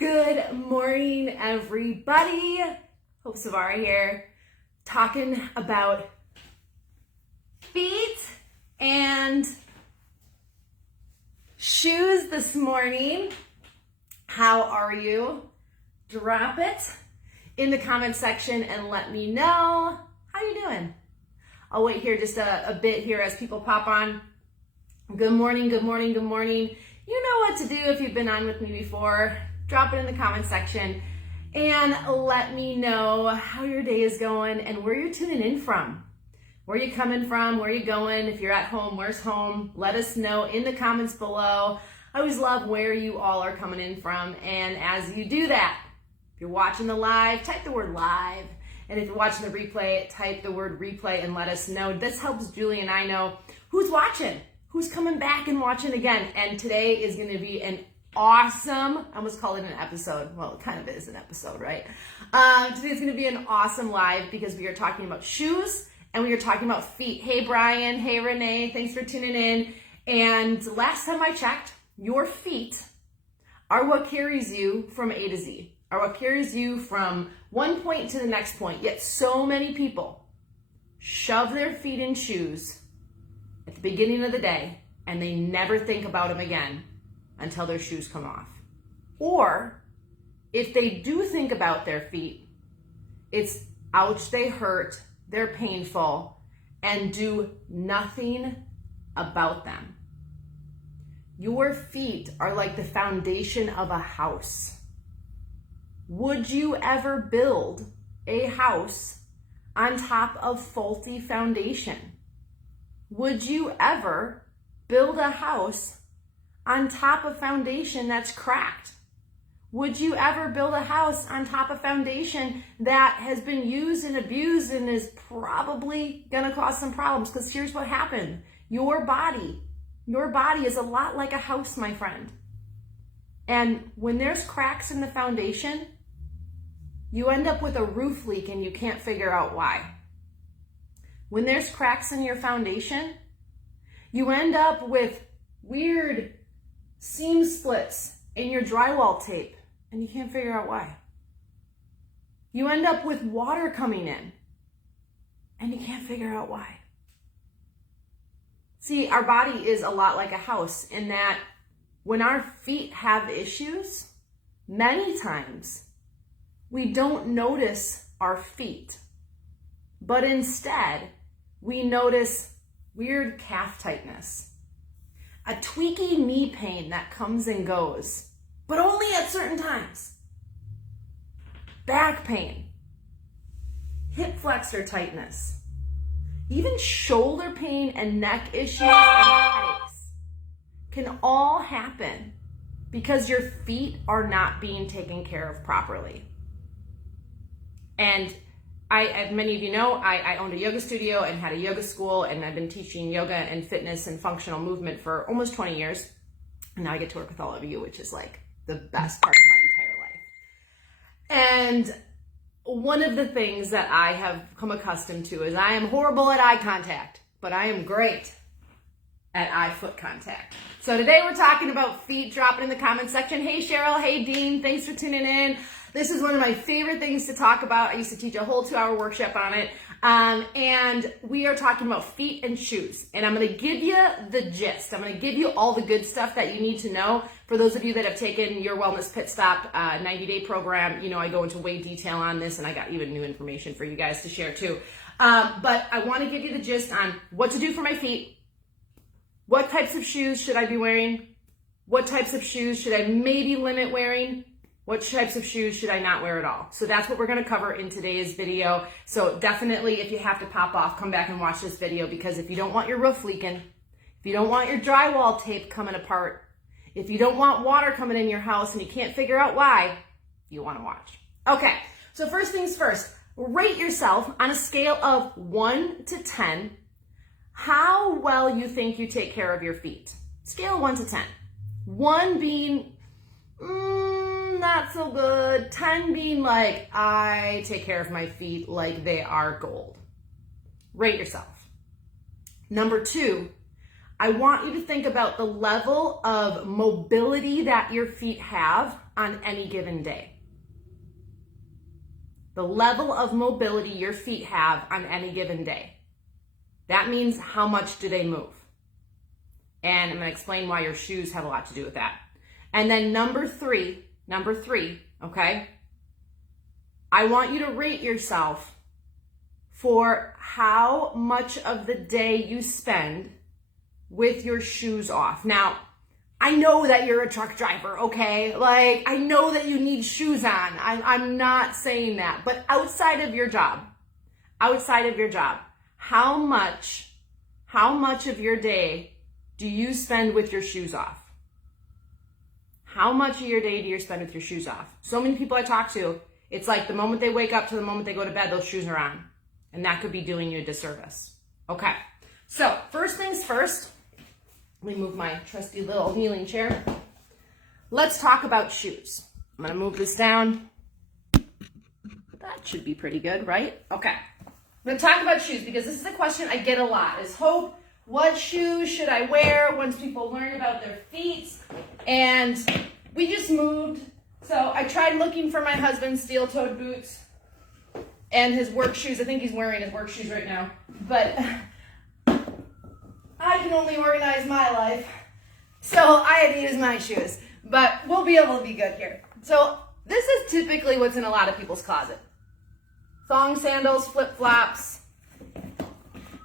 Good morning, everybody. Hope Savara here, talking about feet and shoes this morning. How are you? Drop it in the comment section and let me know how you doing. I'll wait here just a bit here as people pop on. Good morning, good morning, good morning. You know what to do if you've been on with me before. Drop it in the comment section and let me know how your day is going and where you're tuning in from. Where you coming from, where you going, if you're at home, where's home? Let us know in the comments below. I always love where you all are coming in from, and as you do that, if you're watching the live, type the word live, and if you're watching the replay, type the word replay and let us know. This helps Julie and I know who's watching, who's coming back and watching again, and today is going to be an awesome, I almost called it an episode. Well, it kind of is an episode, right? Today's going to be an awesome live because we are talking about shoes and we are talking about feet. Hey, Brian. Hey, Renee. Thanks for tuning in. And last time I checked, your feet are what carries you from A to Z, are what carries you from one point to the next point. Yet so many people shove their feet in shoes at the beginning of the day and they never think about them again until their shoes come off. Or if they do think about their feet, it's ouch, they hurt, they're painful, and do nothing about them. Your feet are like the foundation of a house. Would you ever build a house on top of faulty foundation? Would you ever build a house on top of foundation that's cracked? Would you ever build a house on top of foundation that has been used and abused and is probably gonna cause some problems? Because here's what happened. Your body is a lot like a house, my friend. And when there's cracks in the foundation, you end up with a roof leak and you can't figure out why. When there's cracks in your foundation, you end up with weird seam splits in your drywall tape and you can't figure out why. You end up with water coming in and you can't figure out why. See, our body is a lot like a house in that when our feet have issues, many times we don't notice our feet, but instead we notice weird calf tightness, a tweaky knee pain that comes and goes, but only at certain times, back pain, hip flexor tightness, even shoulder pain and neck issues and headaches can all happen because your feet are not being taken care of properly. And as many of you know, I owned a yoga studio and had a yoga school, and I've been teaching yoga and fitness and functional movement for almost 20 years. And now I get to work with all of you, which is like the best part of my entire life. And one of the things that I have come accustomed to is I am horrible at eye contact, but I am great at eye-foot contact. So today we're talking about feet. Drop it in the comment section. Hey, Cheryl. Hey, Dean. Thanks for tuning in. This is one of my favorite things to talk about. I used to teach a whole 2-hour workshop on it. And we are talking about feet and shoes. And I'm going to give you the gist. I'm going to give you all the good stuff that you need to know. For those of you that have taken your Wellness Pit Stop 90-day program, you know I go into way detail on this, and I got even new information for you guys to share too. But I want to give you the gist on what to do for my feet. What types of shoes should I be wearing? What types of shoes should I maybe limit wearing? What types of shoes should I not wear at all? So that's what we're going to cover in today's video. So definitely, if you have to pop off, come back and watch this video, because if you don't want your roof leaking, if you don't want your drywall tape coming apart, if you don't want water coming in your house and you can't figure out why, you want to watch. Okay, so first things first, rate yourself on a scale of 1 to 10, how well you think you take care of your feet. Scale 1 to 10. 1 being, not so good. 10 being like, I take care of my feet like they are gold. Rate yourself. Number 2, I want you to think about the level of mobility that your feet have on any given day. The level of mobility your feet have on any given day. That means how much do they move? And I'm going to explain why your shoes have a lot to do with that. And then number three, okay? I want you to rate yourself for how much of the day you spend with your shoes off. Now, I know that you're a truck driver, okay? Like, I know that you need shoes on. I'm not saying that. But outside of your job, how much of your day do you spend with your shoes off? How much of your day do you spend with your shoes off? So many people I talk to, it's like the moment they wake up to the moment they go to bed, those shoes are on. And that could be doing you a disservice. Okay, so first things first, let me move my trusty little kneeling chair. Let's talk about shoes. I'm gonna move this down. That should be pretty good, right? Okay, I'm gonna talk about shoes because this is a question I get a lot, is Hope, what shoes should I wear once people learn about their feet? And we just moved, so I tried looking for my husband's steel-toed boots and his work shoes. I think he's wearing his work shoes right now, but I can only organize my life, so I had to use my shoes, but we'll be able to be good here. So this is typically what's in a lot of people's closet. Thong sandals, flip-flops,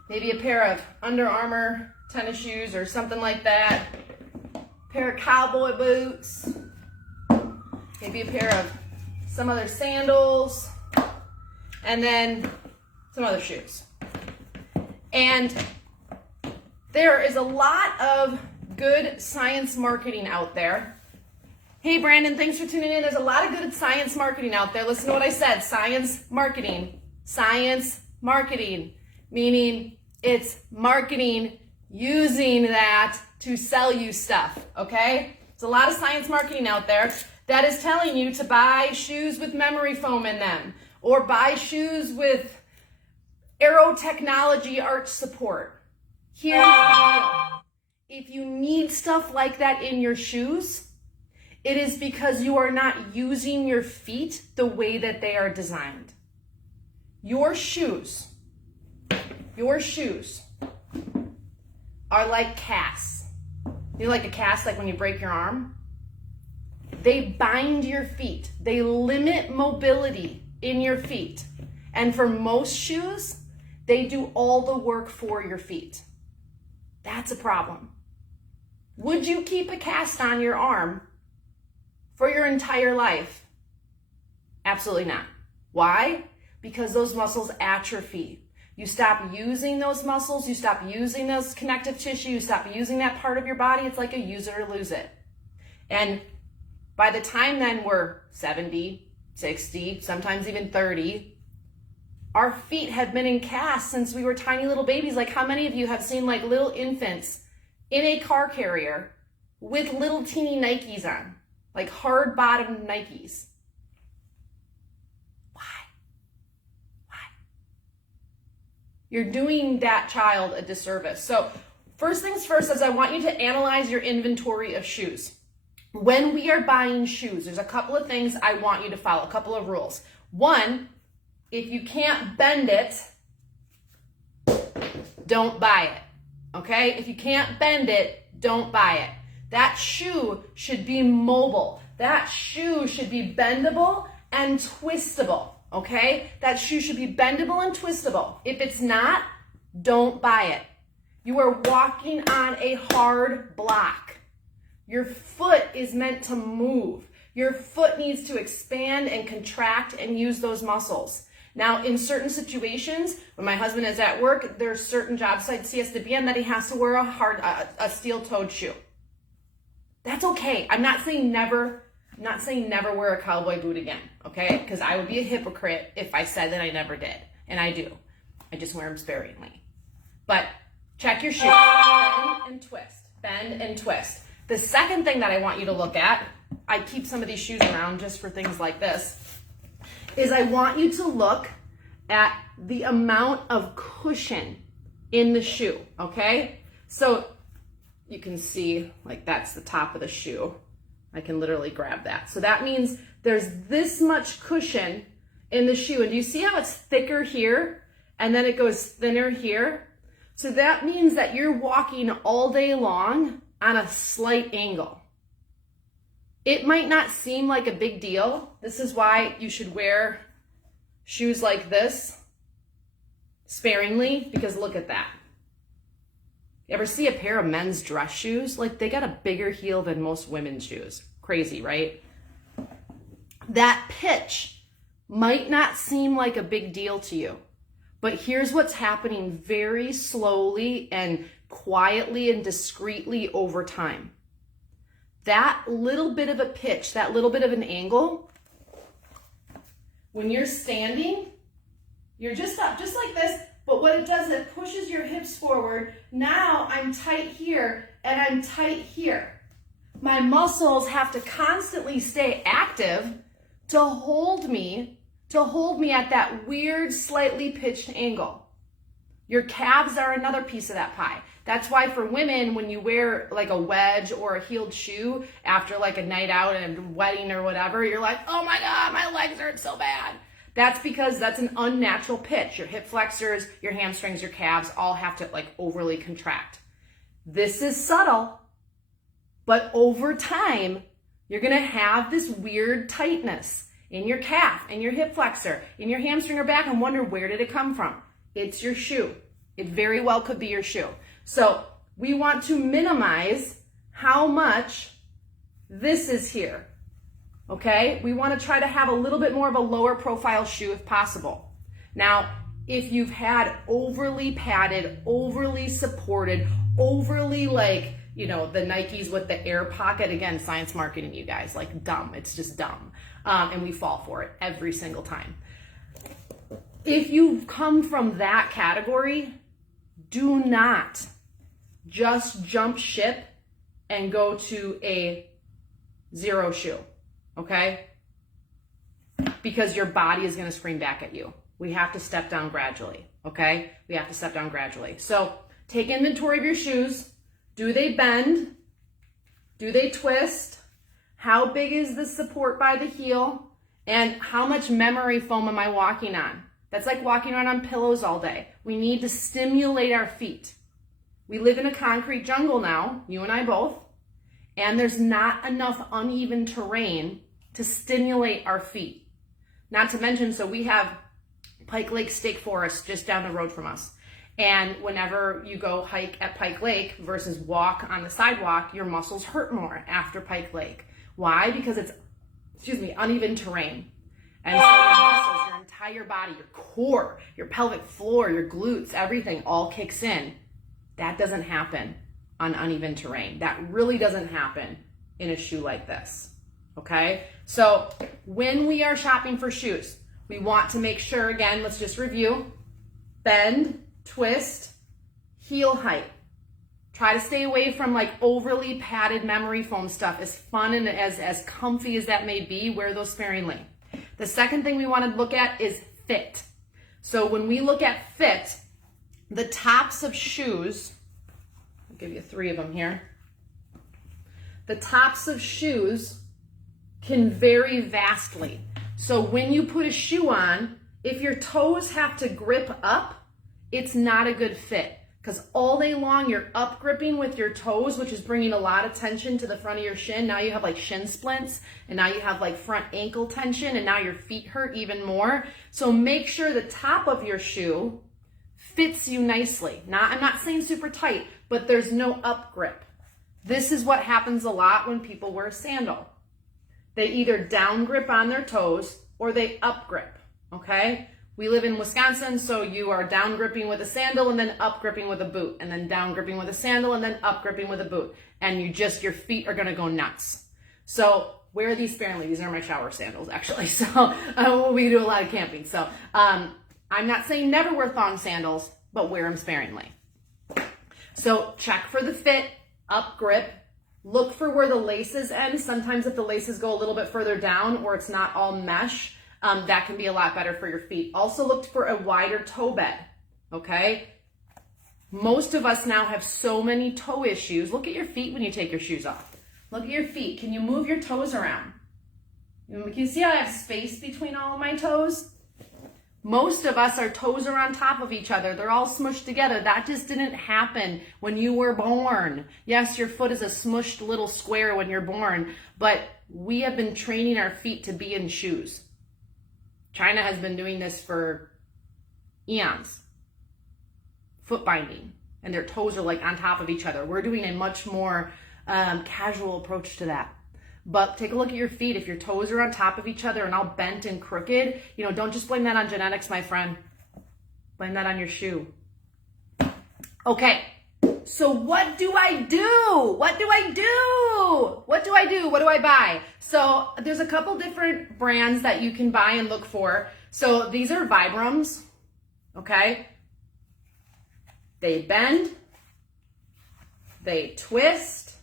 maybe a pair of Under Armour tennis shoes or something like that, pair of cowboy boots, maybe a pair of some other sandals, and then some other shoes. And there is a lot of good science marketing out there. Hey Brandon, thanks for tuning in. There's a lot of good science marketing out there. Listen to what I said, science marketing. Science marketing, meaning it's marketing using that to sell you stuff, okay? There's a lot of science marketing out there that is telling you to buy shoes with memory foam in them, or buy shoes with Aero Technology arch support. Here's the deal. If you need stuff like that in your shoes, it is because you are not using your feet the way that they are designed. Your shoes are like casts. You know, like a cast, like when you break your arm? They bind your feet. They limit mobility in your feet. And for most shoes, they do all the work for your feet. That's a problem. Would you keep a cast on your arm for your entire life? Absolutely not. Why? Because those muscles atrophy. You stop using those muscles, you stop using those connective tissue, you stop using that part of your body. It's like a use it or lose it. And by the time then we're 70, 60, sometimes even 30, our feet have been in casts since we were tiny little babies. Like, how many of you have seen like little infants in a car carrier with little teeny Nikes on, like hard bottomed Nikes? Why? You're doing that child a disservice. So first things first is I want you to analyze your inventory of shoes. When we are buying shoes, there's a couple of things I want you to follow, a couple of rules. One, if you can't bend it, don't buy it, okay? If you can't bend it, don't buy it. That shoe should be mobile. That shoe should be bendable and twistable, okay? That shoe should be bendable and twistable. If it's not, don't buy it. You are walking on a hard block. Your foot is meant to move. Your foot needs to expand and contract and use those muscles. Now, in certain situations, when my husband is at work, there's certain job sites he has to be on that he has to wear a steel-toed shoe. That's okay. I'm not saying never wear a cowboy boot again, okay? Because I would be a hypocrite if I said that I never did, and I do. I just wear them sparingly. But check your shoes. Bend and twist. Bend and twist. The second thing that I want you to look at, I keep some of these shoes around just for things like this, is I want you to look at the amount of cushion in the shoe, okay? So you can see like that's the top of the shoe. I can literally grab that. So that means there's this much cushion in the shoe. And do you see how it's thicker here and then it goes thinner here? So that means that you're walking all day long on a slight angle. It might not seem like a big deal. This is why you should wear shoes like this sparingly, because look at that. You ever see a pair of men's dress shoes? Like, they got a bigger heel than most women's shoes. Crazy, right? That pitch might not seem like a big deal to you, but here's what's happening very slowly and quietly and discreetly over time. That little bit of a pitch, that little bit of an angle, when you're standing, you're just up, just like this, but what it does, it pushes your hips forward. Now I'm tight here and I'm tight here. My muscles have to constantly stay active to hold me at that weird, slightly pitched angle. Your calves are another piece of that pie. That's why for women, when you wear like a wedge or a heeled shoe after like a night out and a wedding or whatever, you're like, oh my God, my legs hurt so bad. That's because that's an unnatural pitch. Your hip flexors, your hamstrings, your calves all have to like overly contract. This is subtle, but over time, you're gonna have this weird tightness in your calf, in your hip flexor, in your hamstring or back, and wonder, where did it come from? It's your shoe. It very well could be your shoe. So we want to minimize how much this is here. Okay, we want to try to have a little bit more of a lower profile shoe if possible. Now, if you've had overly padded, overly supported, overly like, you know, the Nikes with the air pocket, again, science marketing, you guys, like dumb, it's just dumb. And we fall for it every single time. If you've come from that category, do not just jump ship and go to a zero shoe. Okay? Because your body is going to scream back at you. We have to step down gradually. Okay? We have to step down gradually. So take inventory of your shoes. Do they bend? Do they twist? How big is the support by the heel? And how much memory foam am I walking on? That's like walking around on pillows all day. We need to stimulate our feet. We live in a concrete jungle now, you and I both, and there's not enough uneven terrain to stimulate our feet. Not to mention, so we have Pike Lake State Forest just down the road from us. And whenever you go hike at Pike Lake versus walk on the sidewalk, your muscles hurt more after Pike Lake. Why? Because it's, uneven terrain. And so your muscles, your entire body, your core, your pelvic floor, your glutes, everything all kicks in. That doesn't happen on uneven terrain. That really doesn't happen in a shoe like this. Okay? So when we are shopping for shoes, we want to make sure, again, let's just review, bend, twist, heel height. Try to stay away from like overly padded memory foam stuff. As fun and as comfy as that may be, wear those sparingly. The second thing we want to look at is fit. So when we look at fit, the tops of shoes, I'll give you 3 of them here. The tops of shoes can vary vastly. So when you put a shoe on, if your toes have to grip up, it's not a good fit. Because all day long you're up gripping with your toes, which is bringing a lot of tension to the front of your shin. Now you have like shin splints, and now you have like front ankle tension, and now your feet hurt even more. So make sure the top of your shoe fits you nicely. I'm not saying super tight, but there's no up grip. This is what happens a lot when people wear a sandal. They either down grip on their toes or they up grip, okay? We live in Wisconsin, so you are down gripping with a sandal and then up gripping with a boot, and then down gripping with a sandal and then up gripping with a boot. And your feet are gonna go nuts. So wear these sparingly. These are my shower sandals, actually. So we do a lot of camping. So I'm not saying never wear thong sandals, but wear them sparingly. So check for the fit, up grip. Look for where the laces end. Sometimes if the laces go a little bit further down or it's not all mesh, that can be a lot better for your feet. Also look for a wider toe bed, okay? Most of us now have so many toe issues. Look at your feet when you take your shoes off. Look at your feet. Can you move your toes around? Can you see how I have space between all of my toes? Most of us, our toes are on top of each other. They're all smushed together. That just didn't happen when you were born. Yes, your foot is a smushed little square when you're born, but we have been training our feet to be in shoes. China has been doing this for eons. Foot binding, and their toes are like on top of each other. We're doing a much more casual approach to that. But take a look at your feet. If your toes are on top of each other and all bent and crooked, don't just blame that on genetics, my friend. Blame that on your shoe. Okay, so what do I do? What do I do? What do I do? What do I buy? So there's a couple different brands that you can buy and look for. So these are Vibrams, okay? They bend, they twist.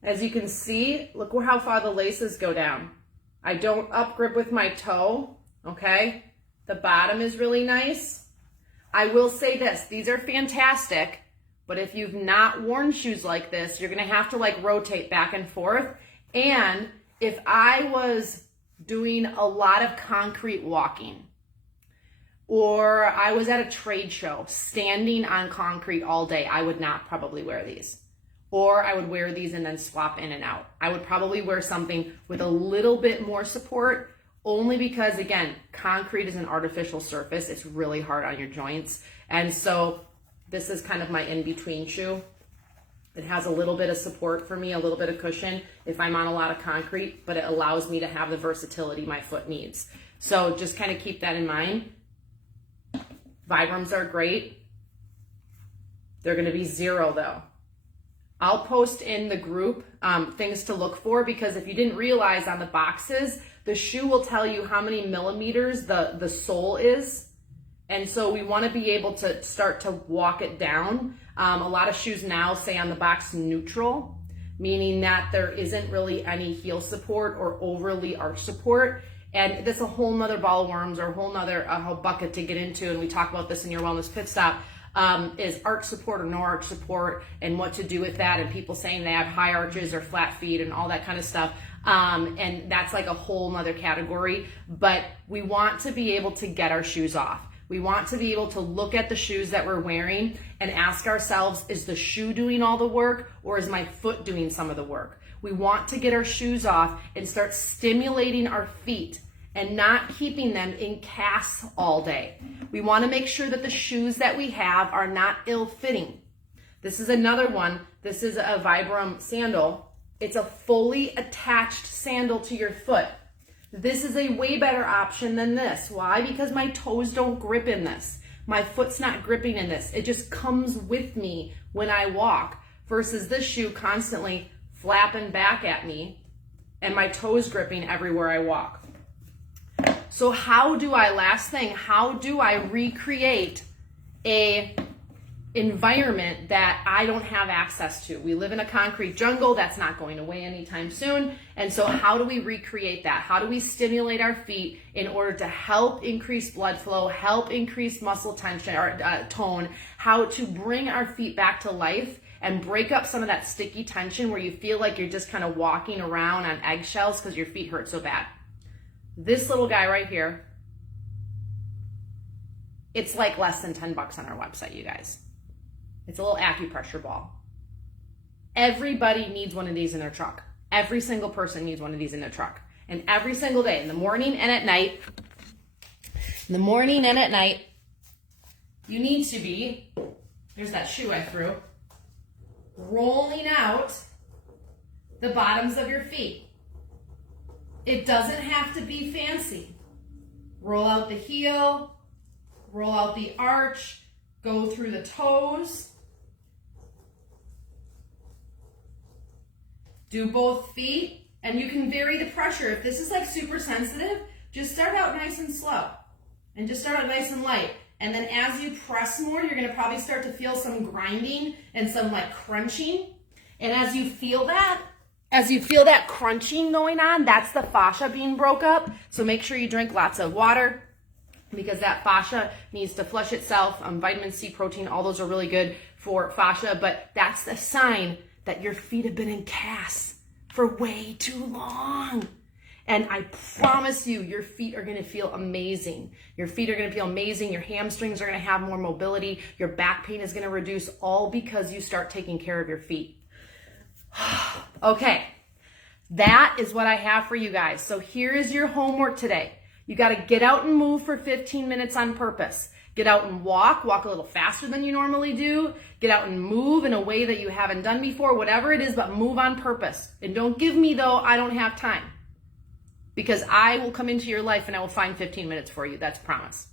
As you can see, look how far the laces go down. I don't up grip with my toe, okay? The bottom is really nice. I will say this, these are fantastic, but if you've not worn shoes like this, you're gonna have to like rotate back and forth. And if I was doing a lot of concrete walking, or I was at a trade show standing on concrete all day, I would not probably wear these. Or I would wear these and then swap in and out. I would probably wear something with a little bit more support, only because, again, concrete is an artificial surface. It's really hard on your joints. And so this is kind of my in-between shoe. It has a little bit of support for me, a little bit of cushion if I'm on a lot of concrete, but it allows me to have the versatility my foot needs. So just kind of keep that in mind. Vibrams are great. They're gonna be $0 though. I'll post in the group things to look for, because if you didn't realize on the boxes, the shoe will tell you how many millimeters the sole is. And so we want to be able to start to walk it down. A lot of shoes now say on the box neutral, meaning that there isn't really any heel support or overly arch support. And that's a whole nother ball of worms, or a whole nother whole bucket to get into. And we talk about this in your wellness pit stop. Is arch support or no arch support, and what to do with that, and people saying they have high arches or flat feet and all that kind of stuff. And that's like a whole nother category, but we want to be able to get our shoes off. We want to be able to look at the shoes that we're wearing and ask ourselves, is the shoe doing all the work, or is my foot doing some of the work? We want to get our shoes off and start stimulating our feet and not keeping them in casts all day. We want to make sure that the shoes that we have are not ill-fitting. This is another one. This is a Vibram sandal. It's a fully attached sandal to your foot. This is a way better option than this. Why? Because my toes don't grip in this. My foot's not gripping in this. It just comes with me when I walk, versus this shoe constantly flapping back at me and my toes gripping everywhere I walk. So how do I recreate a environment that I don't have access to? We live in a concrete jungle. That's not going away anytime soon. And so how do we recreate that? How do we stimulate our feet in order to help increase blood flow, help increase muscle tension or tone, how to bring our feet back to life and break up some of that sticky tension where you feel like you're just kind of walking around on eggshells because your feet hurt so bad. This little guy right here, it's like less than $10 on our website, you guys. It's a little acupressure ball. Everybody needs one of these in their truck. Every single person needs one of these in their truck. And every single day, in the morning and at night, you need to be, there's that shoe I threw, rolling out the bottoms of your feet. It doesn't have to be fancy. Roll out the heel, roll out the arch, go through the toes. Do both feet, and you can vary the pressure. If this is like super sensitive, just start out nice and slow, and just start out nice and light. And then as you press more, you're gonna probably start to feel some grinding and some like crunching. And as you feel that crunching going on, that's the fascia being broke up. So make sure you drink lots of water. because that fascia needs to flush itself. Vitamin C, protein, all those are really good for fascia, but that's the sign that your feet have been in casts for way too long. And I promise you, your feet are gonna feel amazing. Your feet are gonna feel amazing. Your hamstrings are gonna have more mobility. Your back pain is gonna reduce, all because you start taking care of your feet. Okay, that is what I have for you guys. So here is your homework today. You gotta get out and move for 15 minutes on purpose. Get out and walk a little faster than you normally do. Get out and move in a way that you haven't done before, whatever it is, but move on purpose. And don't give me, though, I don't have time. Because I will come into your life and I will find 15 minutes for you. That's a promise.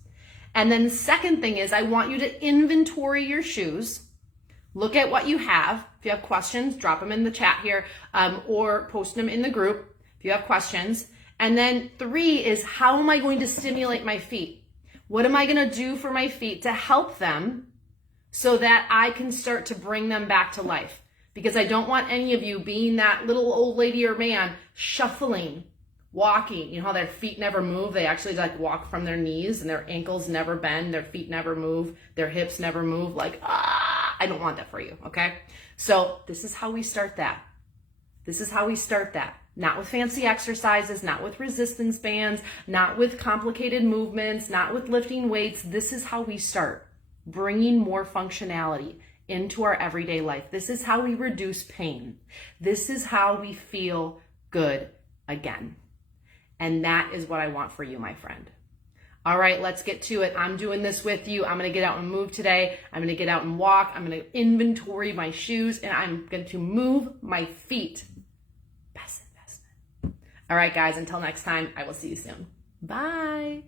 And then the second thing is I want you to inventory your shoes. Look at what you have. If you have questions, drop them in the chat here, or post them in the group if you have questions. And then 3 is, how am I going to stimulate my feet? What am I going to do for my feet to help them so that I can start to bring them back to life? Because I don't want any of you being that little old lady or man shuffling, walking. You know how their feet never move? They actually like walk from their knees and their ankles never bend, their feet never move, their hips never move. Like, I don't want that for you, okay? So this is how we start that. This is how we start that. Not with fancy exercises, not with resistance bands, not with complicated movements, not with lifting weights. This is how we start bringing more functionality into our everyday life. This is how we reduce pain. This is how we feel good again. And that is what I want for you, my friend. All right, let's get to it. I'm doing this with you. I'm going to get out and move today. I'm going to get out and walk. I'm going to inventory my shoes, and I'm going to move my feet. Best investment. All right, guys, until next time, I will see you soon. Bye.